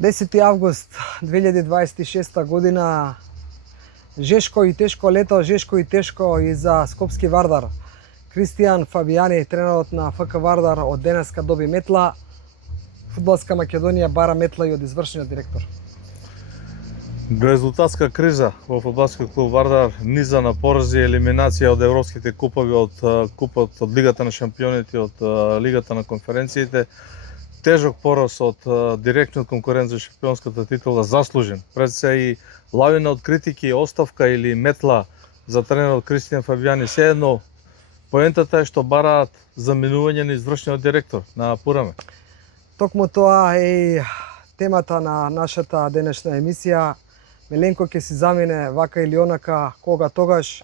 10 август 2026 година, жешко и тешко лето, жешко и тешко и за Скопски Вардар. Кристијан Фабијани, тренерот на ФК Вардар, од денеска доби метла. Фудбалска Македонија бара метла и од извршниот директор. Резултатска криза во фудбалскиот клуб Вардар, низа на порази, елиминација од европските купови, од купот од Лигата на шампионите, од Лигата на конференциите, тежок пораз од директниот конкурент за шампионската титула, заслужен. Пред се и лавина од критики, оставка или метла за тренерот Кристијан Фабијани. Сеедно, поентата е што бараат заменување на извршниот директор на Пураме. Токму тоа е темата на нашата денешна емисија. Меленко ќе си замине вака или онака, кога тогаш,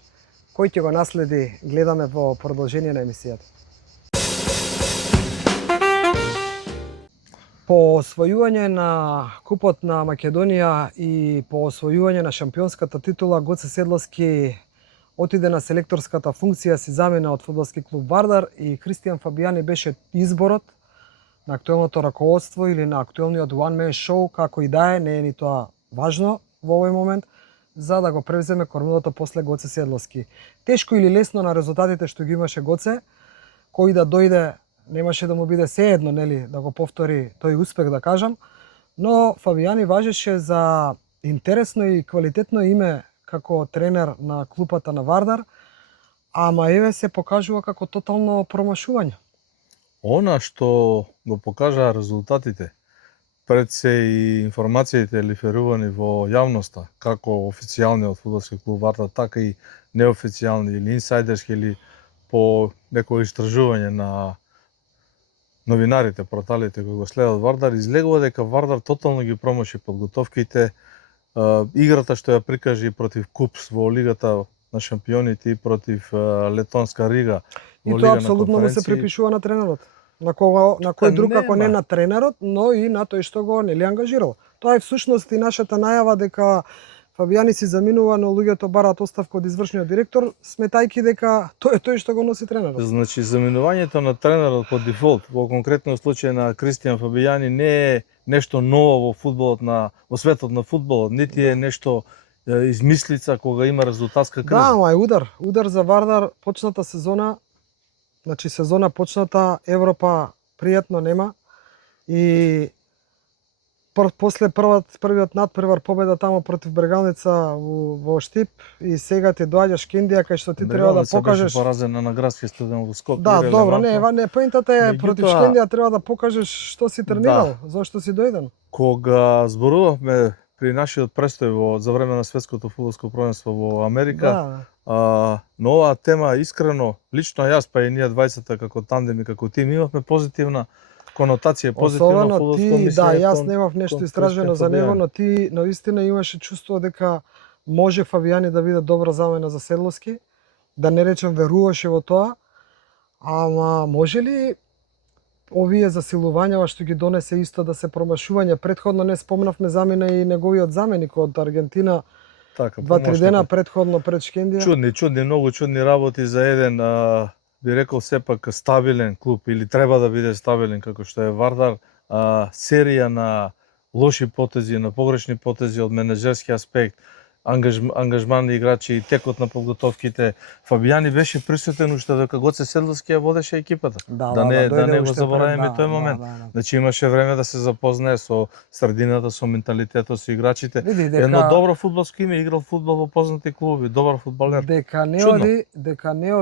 кој ќе го наследи, гледаме во продолжение на емисијата. По освојување на Купот на Македонија и по освојување на шампионската титула, Гоце Седловски отиде на селекторската функција, си замина од фудбалски клуб Вардар и Кристијан Фабијани беше изборот на актуелното раководство или на актуелниот one man show, како и да е, не е ни тоа важно во овој момент, за да го превземе кормилото после Гоце Седловски. Тешко или лесно на резултатите што ги имаше Гоце, кој да дојде немаше да му биде сеедно, нели, да го повтори тој успех, да кажам, но Фабијани важеше за интересно и квалитетно име како тренер на клупата на Вардар, ама еве се покажува како тотално промашување. Она што го покажаа резултатите, пред се и информациите лиферувани во јавноста, како официјалниот фудбалски клуб Вардар, така и неофицијални или инсайдерски или по некој истражување на новинарите, порталите кои го следат Вардар, излегува дека Вардар тотално ги промаши подготовките, играта што ја прикажи против Купс во Лигата на шампионите и против Летонска Рига И во тоа Лига на апсолутно му се конференции. припишува на тренерот. На кој друг ако не нема. на тренерот, но и на тој што го нели ангажирал. Тоа е всушност и нашата најава дека Фабијани си заминува, но луѓето бараат оставка од извршниот директор, сметајќи дека тој е тој што го носи тренерот. Значи, заминувањето на тренерот по дефолт, во конкретниот случај на Кристијан Фабијани, не е нешто ново во фудбалот во светот на фудбалот, нити е нешто измислица кога има резултатска криза. Да, ама е удар за Вардар, почната сезона, значи сезона почната, Европа пријатно нема и после првиот надпревар победа тамо против Брегалница во Штип и сега ти доаѓа Шкендија кај што ти треба да покажеш. Беше поразена на градски стадион во Скопје. Да, добро, не, поентата е Меѓутоа, против Шкендија треба да покажеш што си тренирал, зошто си дојден. Кога зборувавме при нашиот престој за време на светското фудбалско првенство во Америка, но оваа тема искрено, лично јас па и ние двајцата како тандем и како тим имавме позитивна конотација, позитивно фудбалско мислење. Да, јас немав нешто истражено за него, но ти навистина имаше чувство дека може Фабијани да биде добра замена за Седловски, да не речем веруваше во тоа, ама може ли овие засилувања што ги донесе исто да се промашување? Претходно не спомнавме замена и неговиот заменик од Аргентина, Така, 2-3 дена претходно пред Шкендија. Чудни, многу чудни работи за еден, би рекол сепак стабилен клуб или треба да биде стабилен како што е Вардар. Серија на лоши потези, на погрешни потези од менеджерски аспект, ангажман на играчи и текот на подготовките. Фабијани беше присутен уште дека Гоце Седловски ја водеше екипата. Да не го забораваме тој момент. Значи имаше време да се запознае со средината, со менталитетот, со играчите. Едно добро фудбалско име, играл фудбал во познати клубови, добар фудбалер. Дека не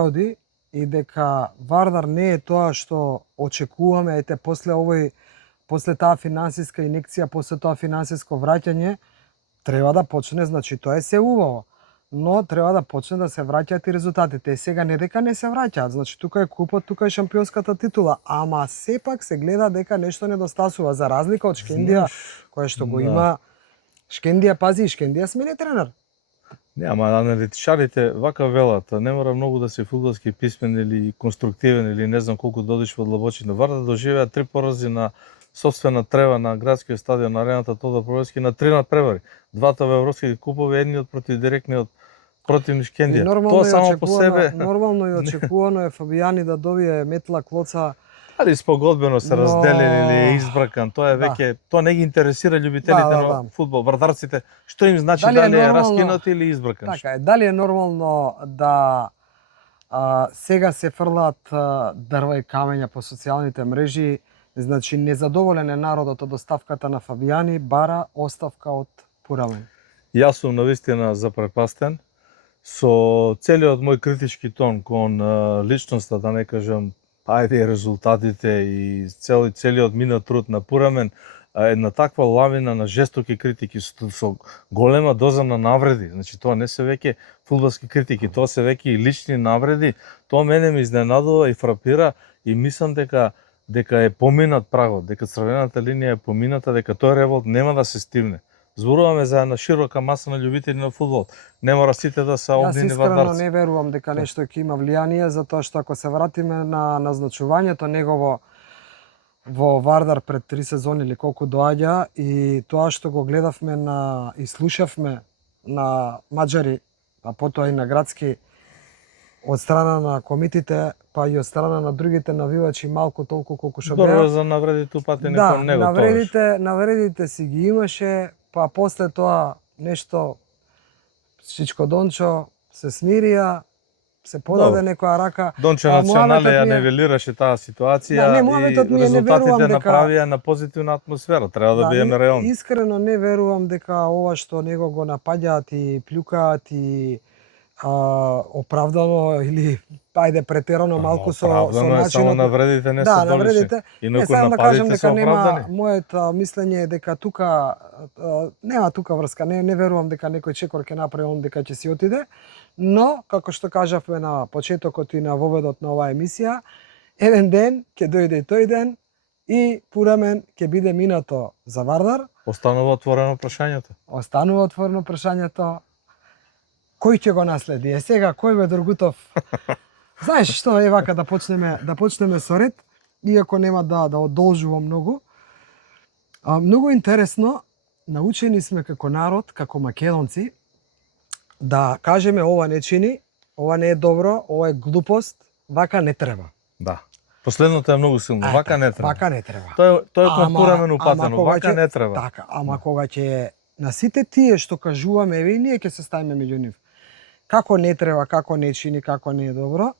оди и дека Вардар не е тоа што очекуваме, ете после таа финансиска инекција, после тоа финансиско враќање, треба да почне, значи тоа е се убаво, но треба да почне да се враќаат и резултатите. И сега не дека не се враќаат, значи тука е купот, тука е шампионската титула, ама сепак се гледа дека нешто недостасува, за разлика од Шкендија, која што го има. Шкендија, пази, Шкендија смени тренер. Не, ама аналитичарите вака велат, не мора многу да се фудбалски писмен или конструктивен или не знам колку додиш во длабочина. Вардар доживеа 3 порази на собствена трева на градскиот стадион на арената Тодор Провојски на 3 надпревари. Двата во европските купови, едниот против директниот против Шкендија. Тоа само по себе нормално и очекувано е Фабијани да добие метла клоца Дали спогодбено се Но- разделени или е избракан, тоа е Да. веќе, тоа не ги интересира љубителите Да, да, на да. фудбал, вратарците, што им значи Дали е дали е нормално- раскинат или избракан. Така е, дали е нормално да сега се фрлаат дрва и камења по социјалните мрежи, значи незадоволен е народот од оставката на Фабијани, бара оставка од Пурамен. Јас сум навистина запрепастен со целиот мој критички тон кон личноста, да не кажам, ајде и резултатите и целиот минат труд на Пурамен, една таква лавина на жестоки критики со голема доза на навреди. Значи тоа не се веќе фудбалски критики, тоа се веќе и лични навреди. Тоа мене ме изненадува и фрапира и мислам дека е поминат прагот, дека црвената линија е помината, дека тој револт нема да се стивне. Зборуваме за една широка маса на љубители на фудбал. Не мора сите да се Јас огнени искрено вардарци. не верувам дека нешто ќе има влијание, затоа што ако се вратиме на назначувањето негово во Вардар пред 3 сезони или колку доаѓа и тоа што го гледавме и слушавме на маđари, а потоа и на градски од страна на комитите, па и од страна на другите навивачи малку толку колку што Зборува беа. за навредите упатени Да, кон него. навредите си ги имаше, па после тоа нешто Чичко Дончо се смирија, се подаде Добро. некоја рака. Дончо А Национале муабетот ја ми е- невелираше таа ситуација Да, не, и муабетот ми е, не верувам резултатите дека- направија на позитивна атмосфера. Треба да бидеме реални. Искрено не верувам дека ова што него го напаѓаат и плюкаат и оправдано или ајде претерано малку со Оправдано е, само начинот. навредите не Да, се долични. навредите. Не, Инаку сакам да кажам нападите се дека нема оправдани. моето мислење е дека тука нема тука врска. Не верувам дека некој чекор ќе направи он дека ќе си отиде, но како што кажавме на почетокот и на воведот на оваа емисија, еден ден ќе дојде и тој ден и Пурамен ќе биде минато за Вардар. Останува отворено прашањето. Останува отворено прашањето кој ќе го наследи. Е сега кој бе Другутов? Знаеш што е вака да почнеме со ред, иако нема да одолжувам многу. Многу интересно, научени сме како народ, како македонци, да кажеме ова не чини, ова не е добро, ова е глупост, вака не треба. Да. Последното е многу силно. Вака не треба. Вака не треба. Тој е кон Пурамен упатено. кога Вака ќе- не треба. Така, ама кога ќе на сите тие што кажуваме, еве и ние ќе се ставиме меѓу нив. Како не треба, како не чини, како не е добро.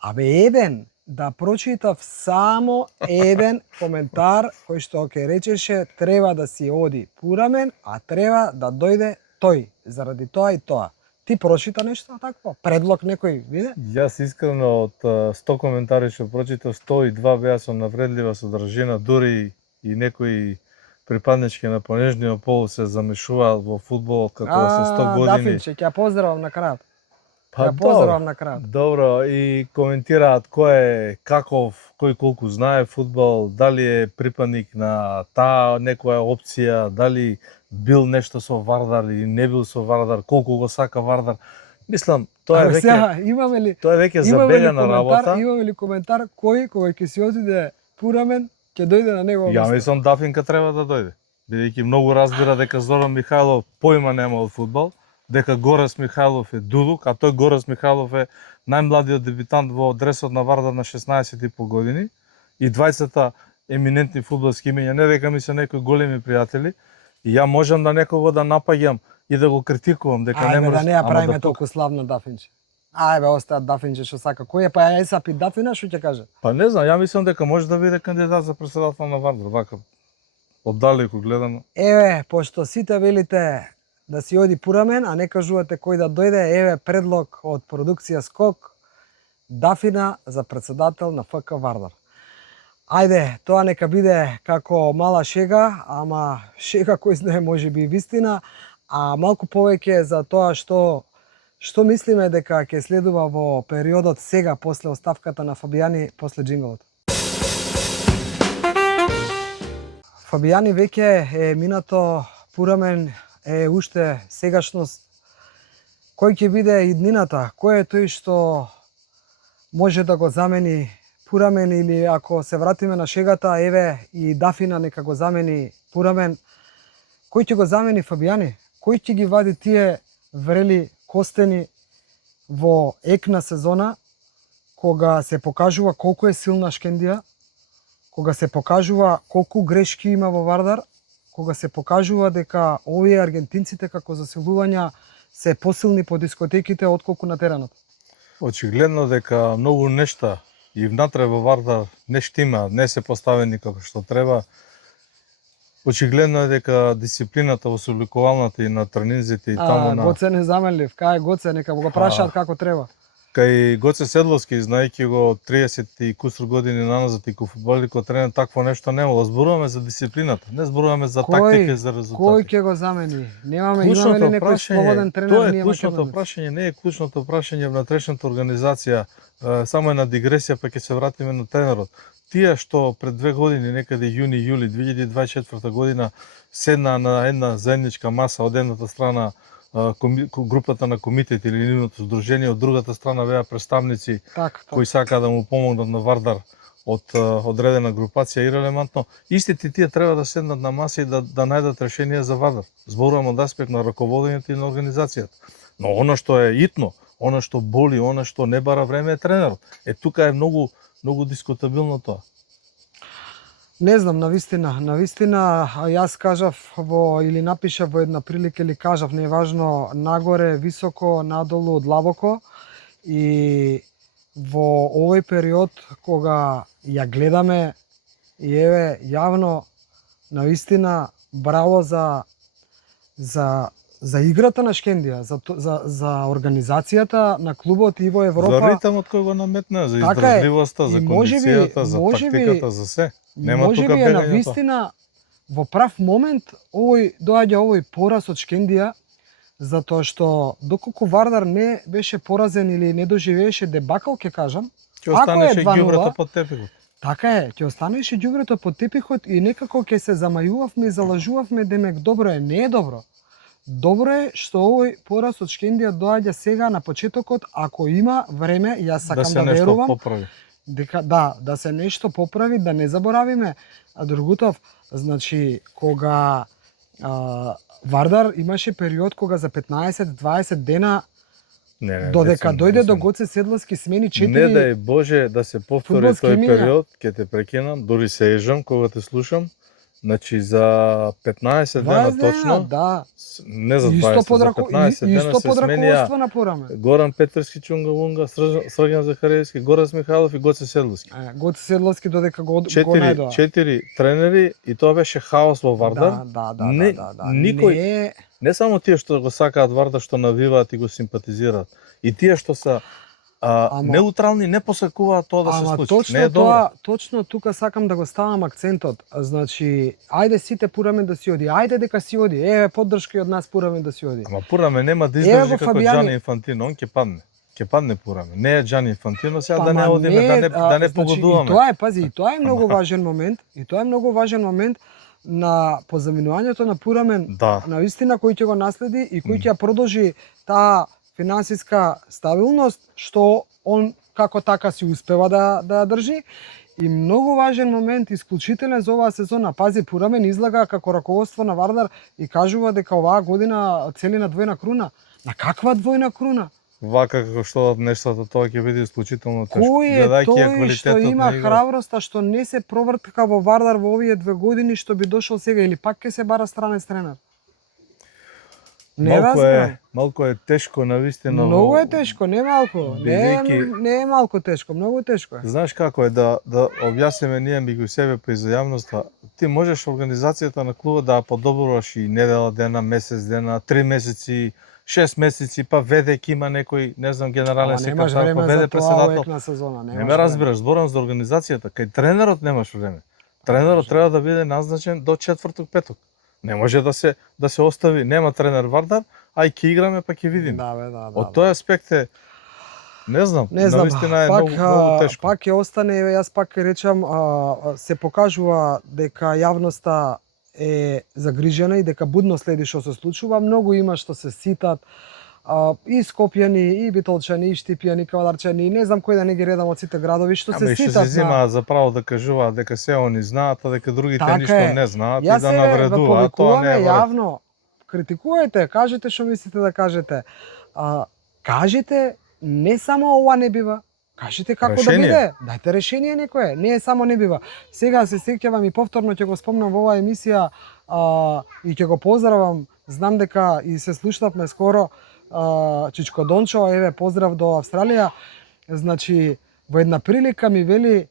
Абе еден да прочитав само еден коментар кој што ќе речеше треба да си оди Пурамен, а треба да дојде тој заради тоа и тоа. Ти прочита нешто такво? Предлог некој виде? Јас искрено од 100 коментари што прочитав, 102 беа со навредлива содржина, дури и некои припаднички на понежниот пол се замешуваат во фудбал како да се 100 години. Дафинче, ќе ја поздравам на крајот. Па Ја поздравам на крајот. Добро, и коментираат кој е каков, кој колку знае фудбал, дали е припадник на таа некоја опција, дали бил нешто со Вардар или не бил со Вардар, колку го сака Вардар. Мислам, тоа е веќе имаме ли забелена работа. Имаме ли коментар кој кога ќе си отиде Пурамен ќе дојде на него? Ја мислам Дафинка треба да дојде. Бидејќи многу разбира дека Зоран Михајлов појма нема од фудбал, дека Горас Михајлов е дудук, а тој Горас Михајлов е најмладиот дебитант во дресот на Вардар на 16,5 години и двајцата еминентни фудбалски имења, не дека ми се некои големи пријатели, и ја можам да некого да напаѓам и да го критикувам дека не може, да не ја ама правиме да толку славна Дафинче. Ајде остаат Дафинче што сака. Кој е па ја Есапи Дафина што ќе каже? Па не знам, ја мислам дека може да биде кандидат за претседател на Вардар, вака оддалеку гледано. Еве, пошто сите велите да си оди Пурамен, а не кажувате кој да дојде, еве предлог од продукција Скок, Дафина за претседател на ФК Вардар. Ајде, тоа нека биде како мала шега, ама шега кој знае може би и вистина, а малку повеќе за тоа што мислиме дека ќе следува во периодот сега после оставката на Фабијани после джинголот. Фабијани веќе е минато, Пурамен е уште сегашност. Кој ќе биде иднината? Кој е тој што може да го замени Пурамен, или ако се вратиме на шегата, еве и Дафина нека го замени Пурамен. Кој ќе го замени Фабијани? Кој ќе ги вади тие врели костени во екна сезона, кога се покажува колку е силна Шкендија, кога се покажува колку грешки има во Вардар, кога се покажува дека овие аргентинците како заселувања се посилни по дискотеките отколку на теренот. Очигледно дека многу нешта и внатре во Вардар не штима, не се поставени како што треба. Очигледно е дека дисциплината во собликувалната и на тренинзите и таму на Гоце незаменлив, кај Гоце нека го прашаат како треба. кај Гоце Седловски, знаејќи го 30 и кусур години наназад и ко фудбалер, ко тренер, такво нешто немало. Зборуваме за дисциплината, не зборуваме за тактика и за резултати. Кој ќе го замени? Имаме ли некој слободен тренер? Тоа е клучното прашање, не е клучното прашање во внатрешната организација. Само една дигресија, па ќе се вратиме на тренерот. Тие што пред 2 години, некаде јуни-јули 2024 година, седна на една заедничка маса од едната страна групата на комитет или нивното здружение, од другата страна беа представници кои сакаат да му помогнат на Вардар од одредена групација, ирелевантно. Истите тие треба да седнат на маса и да најдат решение за Вардар. Зборувам од аспект на раководењето и на организацијата. Но она што е итно, она што боли, она што не бара време е тренерот. Тука е многу дискутабилно тоа. Не знам, навистина, јас кажав или напишав во една прилика или кажав, не е важно, нагоре, високо, надолу, длабоко. И во овој период кога ја гледаме и еве јавно, навистина, браво за играта на Шкендија, за организацијата на клубот и во Европа. За ритмот кој го наметна, за издржливоста, за кондицијата, за тактиката, за се. Нема тука бегање. Навистина во прав момент доаѓа овој пораз од Шкендија, затоа што доколку Вардар не беше поразен или не доживееше дебакл, ќе кажам, ќе останеше ѓубрето под тепихот. Така е, ќе останеше ѓубрето под тепихот и некако ќе се замајувавме и залажувавме демек добро е, не е добро. Добро е што овој пораз од Шкендија доаѓа сега на почетокот, ако има време, јас сакам да верувам дека да се нешто поправи, да не заборавиме. А другутов, значи кога Вардар имаше период кога за 15-20 дена додека дојде до Гоце Седловски смени 4. Не дај Боже да се повтори тој период, ќе те прекинам, дури се ежам кога те слушам. Значи за 15 дена точно, да. Не за 20, за 15 дена се сменија Горан Петрски, Чунга Лунга, Срđan Захареевски, Горас Михайлов и Гоце Седловски. Гоце Седловски додека го најдоа. 4 тренери и тоа беше хаос во Вардар. Да. Никој, не само тие што го сакаат Вардар, што навиваат и го симпатизираат, и тие што се неутрални, не посакуваат тоа да се случи. Не е добро. Точно тука сакам да го ставам акцентот. Значи, ајде сите Пурамен да си оди, ајде дека си оди, еве поддршка и од нас Пурамен да си оди. Ама Пурамен нема да издржи како Џани Инфантино, он ќе падне. Ќе падне Пурамен. Не е Џани Инфантино, сега да не одиме, да не погодуваме. И тоа е, пази, и тоа е многу важен момент, на позаминувањето на Пурамен, навистина кој ќе го наследи и кој ќе продолжи таа финансиска стабилност, што он како така си успева да држи. И многу важен момент, исклучителен за оваа сезона. Пази, Пурамен излага како раководство на Вардар и кажува дека оваа година цели на двојна круна. На каква двојна круна? Вака како што нештата, тоа ќе биде исклучително тешко. Кој е тој што има храброста, што не се провртка во Вардар во овие 2 години, што би дошол сега или пак ќе се бара странен тренер? Малку е тешко, навистина. Многу е тешко, не малку. Не е малку тешко, многу тешко е. Знаеш како е да објасниме ние меѓу себе па и за јавноста. Ти можеш организацијата на клубот да ја подобруваш и недела дена, месец дена, 3 месеци, 6 месеци, па ведејќи има некој, не знам, генерален секретар, па веде председател. Не ме разбираш, зборам за организацијата. Кај тренерот немаш време. Тренерот треба да биде назначен до четврток, петок. Не може да се остави, нема тренер Вардар, ај ќе играме па ќе видиме. Од тој аспект е, не знам, навистина е многу тешко. Пак ќе остане, јас пак ќе речам, се покажува дека јавноста е загрижена и дека будно следи што се случува. Многу има што се ситат, и Скопјани, и Битолчани, и Штипјани, Кавадарчани, не знам кој да не ги редам од сите градови што се ситат. Што се зимаат за право да кажуваат дека се они знаат, а дека другите ништо не знаат и да навредуваат, тоа не е јавно. Критикувајте, кажете што мислите да кажете. Кажете, не само ова не бива, Кажете како Решение. да биде. Дајте решение некое. Не е само не бива. Сега се сеќавам и повторно ќе го спомнам во оваа емисија и ќе го поздравам. Знам дека и се слушнавме скоро Чичко Дончо, еве поздрав до Австралија. Значи во една прилика ми вели,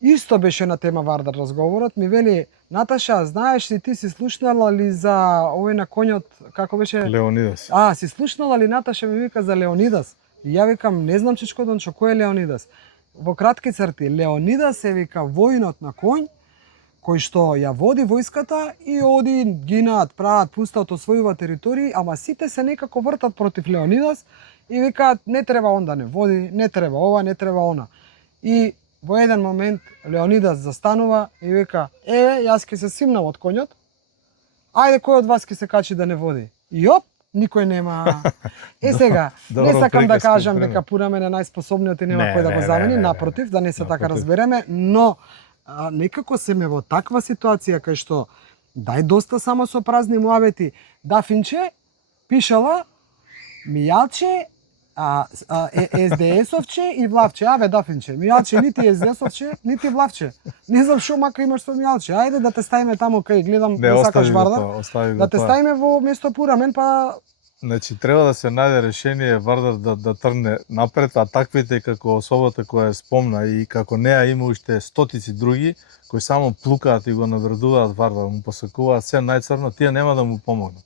исто беше на тема Вардар разговорот, ми вели: Наташа, знаеш ли, ти си слушнала ли за овој на конјот, како беше? Леонидас. Си слушнала ли, Наташа ми вика, за Леонидас? И ја викам, не знам Чичко Дончо, кој е Леонидас? Во кратки црти, Леонидас е вика воинот на конј, кој што ја води војската и оди, гинаат, прават, пустат, освојува територии, ама сите се некако вртат против Леонидас и викаат, не треба он да не води, не треба ова, не треба она. И во еден момент Леонидас застанува и вика: еве, јас ќе се симнам од конјот, ајде кој од вас ќе се качи да не води? И оп, никој нема. Сега, не сакам да кажам дека Пурамен е најспособниот и нема кој да го замени, напротив, да не се така разбереме, но некако се ме во таква ситуација кај што дај доста само со празни муавети. Дафинче пишала Мијалче, СДСовче и Влавче. Аве, Дафинче, Мијалче нити СДСовче, нити Влавче. Не знам што мака имаш со Мијалче. Ајде да те ставиме таму кај гледам да сакаш Вардар. Да те ставиме во место Пурамен, па Значи треба да се најде решение Вардар да трне напред, а таквите како особата која спомна и како неа има уште стотици други кои само плукаат и го навредуваат Вардар, му посакуваат се најцрно, тие нема да му помогнат.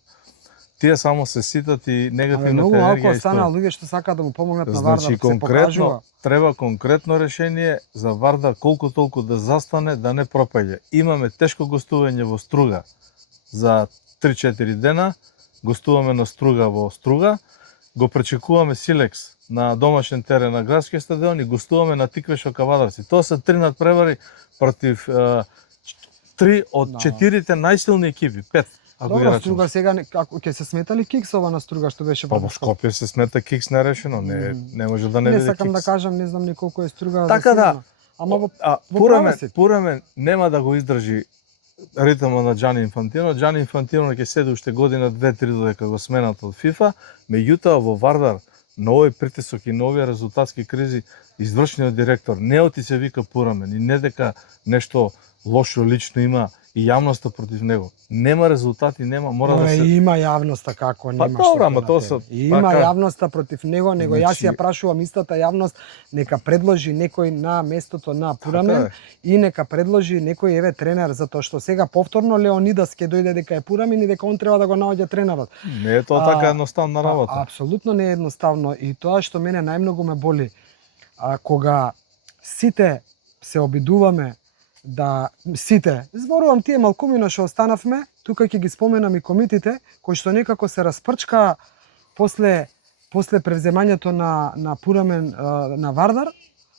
Тие само се ситат и негативната многу енергија малку останаа луѓе што сакаат да му помогнат на Вардар, Значи се покажува. треба конкретно решение за Вардар колку толку да застане, да не пропаѓа. Имаме тешко гостување во Струга за 3-4 дена. Гостуваме на Струга во Струга, го пречекуваме Силекс на домашен терен на градскиот стадион и гостуваме на Тиквешо Кавадарци. Тоа се 3 надпревари против 3 од 4 најсилни екипи, 5. Добро, Струга сега како ќе се сметали Киксова на Струга што беше во Скопје се смета Кикс нерешено, не може да не биде Кикс. Не сакам да кажам, не знам ни колку е Струга. Така да. Ама Пурамен нема да го издржи ритмот на Џани Инфантино. Џани Инфантино ќе седи уште година 2-3 додека го сменат од ФИФА, меѓутоа во Вардар на овој притисок и на овие резултатски кризи извршниот директор не оти се вика Пурамен и не дека нешто лошо лично има и јавноста против него. Нема резултати, мора да се има јавноста како нема. Па добро, ама тоа се има јавноста против него, јас ја прашувам истата јавност, нека предложи некој на местото на Пурамен и нека предложи некој еве тренер, затоа што сега повторно Леонидас ќе дојде дека е Пурамен и дека он треба да го наоѓа тренерот. Не е тоа така едноставна работа. Апсолутно не е едноставно и тоа што мене најмногу ме боли, кога сите се обидуваме да сите, зборувам тие малкумина што останавме, тука ќе ги споменам и комитите кои што некако се распрчка после превземањето на Пурамен на Вардар.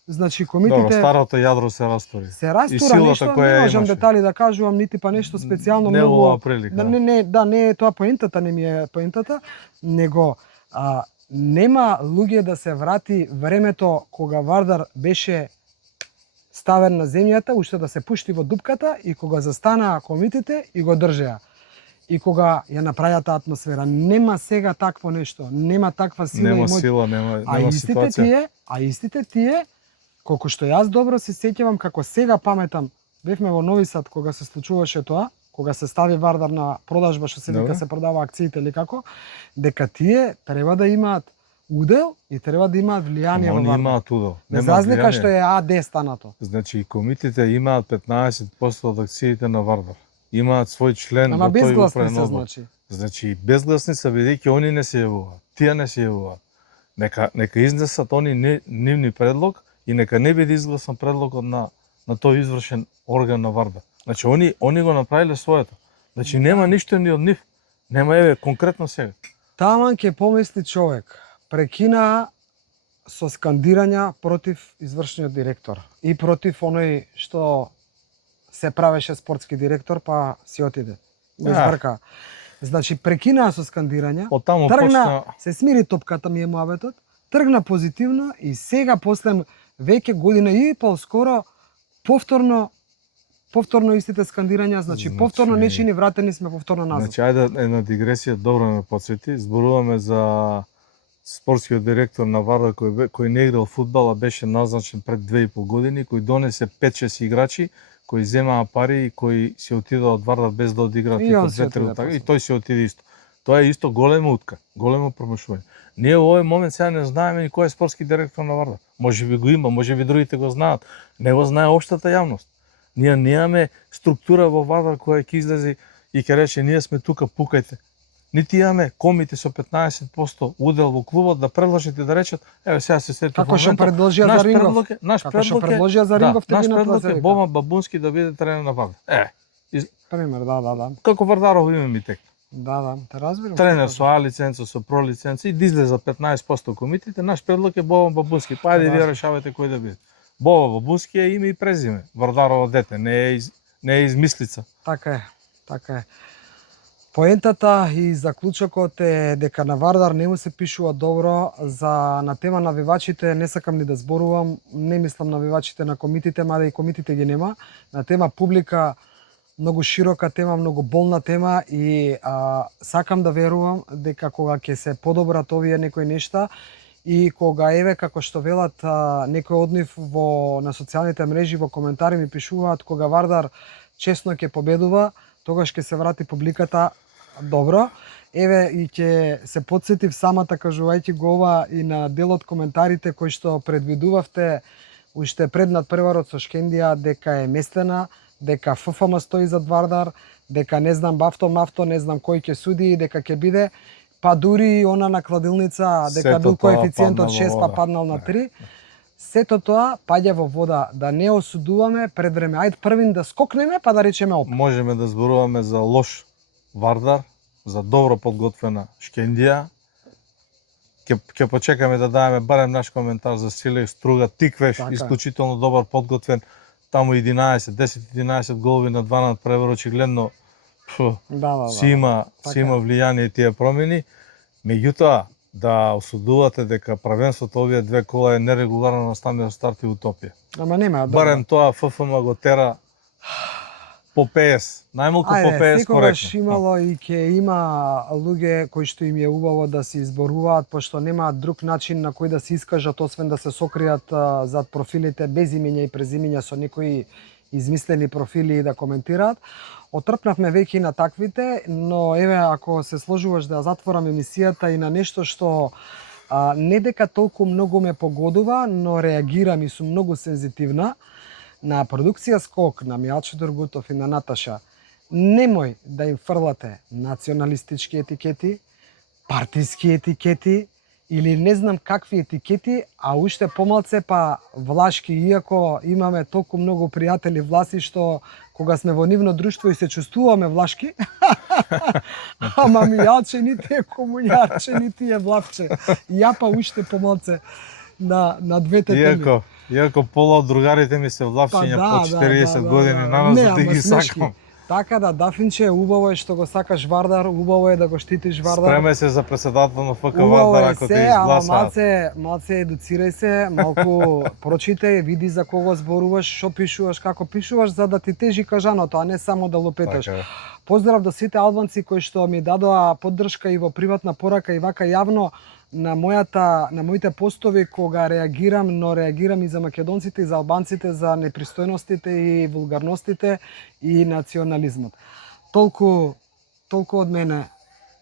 Значи комитите Добро, старото јадро се растури. Се растура нешто, не можам детали да кажувам, нити па нешто специјално многу. Не е тоа поентата, не ми е поентата, него нема луѓе да се врати времето кога Вардар беше ставен на земјата, уште да се пушти во дупката и кога застанаа комитите и го држеа. И кога ја направиа таа атмосфера, нема сега такво нешто, нема таква сила и моќ. Нема ситуација. Истите тие, колку што јас добро се сеќавам како сега паметам, бевме во Нови Сад кога се случуваше тоа, кога се стави Вардар на продажба, што се вика се продава акциите или како, дека тие треба да имаат удел и треба да имаат влијание во Вардар. Имаат удел. Без разлика што е АД станато. Значи комитите имаат 15% од акциите на Вардар. Имаат свој член во тој управен одбор. Значи безгласни се бидејќи они не се јавуваат. Тие не се јавуваат. Нека изнесат они нивни предлог и нека не биде изгласан предлогот на тој извршен орган на Вардар. Значи они го направиле своето. Значи нема ништо ни од нив. Нема еве конкретно сега. Таман ќе помисли човек. Прекинаа со скандирања против извршниот директор и против оној што се правеше спортски директор, па си отиде. Го избрка. Значи прекинаа со скандирања, тргна, се смири топката ми е муабетот, тргна позитивно и сега после веќе година и поскоро повторно истите скандирања, значи повторно нечини вратени сме повторно назад. Значи ајде една дигресија добро ме потсети, зборуваме за спортскиот директор на Вардар кој не играл фудбал, а беше назначен пред 2,5 години, кој донесе 5-6 играчи кои земаа пари и кои се отидоа од Вардар без да одиграат И он типа се 2-3 отиде утака, и после. тој се отиде исто. Тоа е исто голема утка, големо промашување. Ние во овој момент сега не знаеме ни кој е спортски директор на Вардар. Може би го има, може би другите го знаат. Не го знае општата јавност. Ние немаме структура во Вардар која ќе излезе и ќе рече ние сме тука, пукајте. Нити имаме комити со 15% удел во клубот да предложите да речат, еве сега се сетив Како што предложија за Рингов. Како што предложија за Рингов, наш трибината предлог се е вика. Бома Бабунски да биде тренер на Вардар. Пример, да. Како Вардарово име ми тек. Да, те разбирам. Тренер со А лиценца, со Про лиценца и да излезе 15% комитите, наш предлог е Боба Бабунски. Па ајде вие решавате кој да биде. Боба Бабунски е име и презиме, Вардарово дете, не е измислица. Така е. Поентата и заклучокот е дека на Вардар не му се пишува добро. На тема навивачите не сакам ни да зборувам, не мислам навивачите на комитите, мада и комитите ги нема. На тема публика, многу широка тема, многу болна тема и сакам да верувам дека кога ќе се подобрат овие некои нешта и кога еве како што велат некои од нив на социјалните мрежи во коментари ми пишуваат кога Вардар честно ќе победува, тогаш ќе се врати публиката добро. Еве и ќе се потсетив самата кажувајќи го ова и на дел од коментарите кои што предвидувавте уште пред надпреварот со Шкендија дека е местена, дека ФФМ стои зад Вардар, дека не знам Бавто Мафто, не знам кој ќе суди, дека ќе биде, па дури и она на кладилница, дека бил коефициентот 6 па паднал на 3. Сето тоа паѓа во вода, да не осудуваме пред време. Ајде првин да скокнеме, па да речеме оп. Можеме да зборуваме за лош Вардар, за добро подготвена Шкендија. Ќе почекаме да даваме барем наш коментар за Силе Струга, Тиквеш, Така. исклучително добар подготвен. Таму 10-11 голови на 2 надпревар, очигледно си има влијание тие промени. Меѓутоа, да осудувате дека правенството овие две кола е нерегуларно на самиот старт и утопија. Ама нема, Барем тоа ФФМ го тера по ПС, најмалку по ПС секогаш коректно. имало и ќе има луѓе кои што им е убаво да се изборуваат, пошто немаат друг начин на кој да се искажат, освен да се сокријат зад профилите без имења и презимења со некои измислени профили и да коментираат. Отрпнавме веќе на таквите, но еве ако се сложуваш да затворам емисијата и на нешто што не дека толку многу ме погодува, но реагирам и сум многу сензитивна, на продукција Скок, на Мијалчо Дургутов и на Наташа, немој да им фрлате националистички етикети, партиски етикети или не знам какви етикети, а уште помалце па влашки, иако имаме толку многу пријатели власи што кога сме во нивно друштво и се чувствуваме влашки, ама Мијалче нити е комуњарче, нити е влавче. Ја па уште помалце на двете теми. Иако пола од другарите ми се влавчиња по 40 години, на нас да ги сакам. Така да, Дафинче, убаво е што го сакаш Вардар, убаво е да го штитиш Вардар. Спреме се за председател на ФК Вардар ако те изгласаат. Малце едуцирај се, малку прочитај, види за кого зборуваш, што пишуваш, како пишуваш, за да ти тежи кажаното, а не само да лупеташ. Така. Поздрав до сите албанци кои што ми дадоа поддршка и во приватна порака и вака јавно на моите постови кога реагирам, но реагирам и за македонците и за албанците, за непристојностите и вулгарностите и национализмот. Толку од мене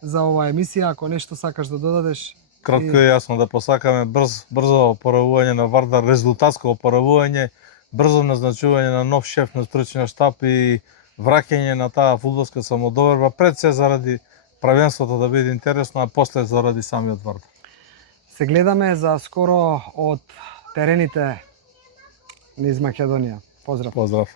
за оваа емисија, ако нешто сакаш да додадеш. Кратко и јасно да посакаме брзо опоравување на Вардар, резултатско опоравување, брзо назначување на нов шеф на стручниот штаб и враќање на таа фудбалска самодоверба пред се заради правенството да биде интересно, а после заради самиот Вардар. Се гледаме за скоро од терените низ Македонија. Поздрав. Поздрав.